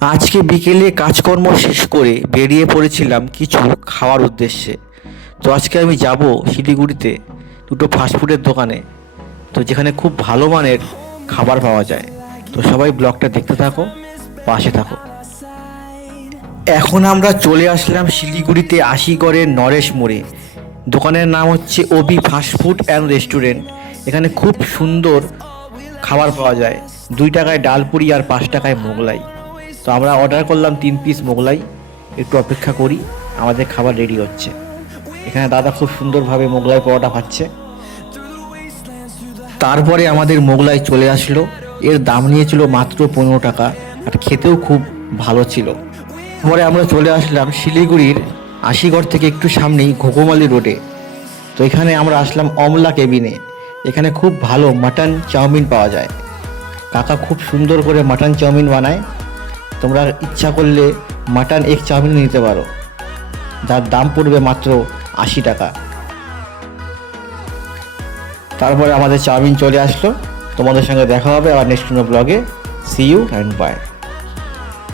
আজকে বিকেলে কাজকর্ম শেষ করে বেরিয়ে পড়েছিলাম কিছু খাওয়ার উদ্দেশ্যে। তো আজকে আমি যাব শিলিগুড়িতে দুটো ফাস্টফুডের দোকানে, তো যেখানে খুব ভালো মানের খাবার পাওয়া যায়। তো সবাই ব্লগটা দেখতে থাকো, পাশে থাকো। এখন আমরা চলে আসলাম শিলিগুড়িতে আশিগড়ের নরেশ মোড়ে। দোকানের নাম হচ্ছে ওবি ফাস্টফুড অ্যান্ড রেস্টুরেন্ট। এখানে খুব সুন্দর খাবার পাওয়া যায়, 2 টাকায় ডালপুরি আর 5 টাকায় মোগলাই। তো আমরা অর্ডার করলাম 3 পিস মোগলাই। একটু অপেক্ষা করি, আমাদের খাবার রেডি হচ্ছে। এখানে দাদা খুব সুন্দরভাবে মোগলাই পরোটা খাচ্ছে। তারপরে আমাদের মোগলাই চলে আসলো। এর দাম নিয়েছিল মাত্র 15 টাকা, আর খেতেও খুব ভালো ছিল। পরে আমরা চলে আসলাম শিলিগুড়ির আশিগড় থেকে একটু সামনেই ঘোকোমালি রোডে। তো এখানে আমরা আসলাম অমলা কেবিনে। এখানে খুব ভালো মাটন চাউমিন পাওয়া যায়। কাকা খুব সুন্দর করে মাটন চাউমিন বানায়। তোমরা ইচ্ছা করলে মাটন এগ চাউমিন নিতে পারো, যার দাম পড়বে মাত্র 80 টাকা। তারপরে আমাদের চাউমিন চলে আসলো। তোমাদের সঙ্গে দেখা হবে আবার নেক্সট কোনো ব্লগে। See you and by.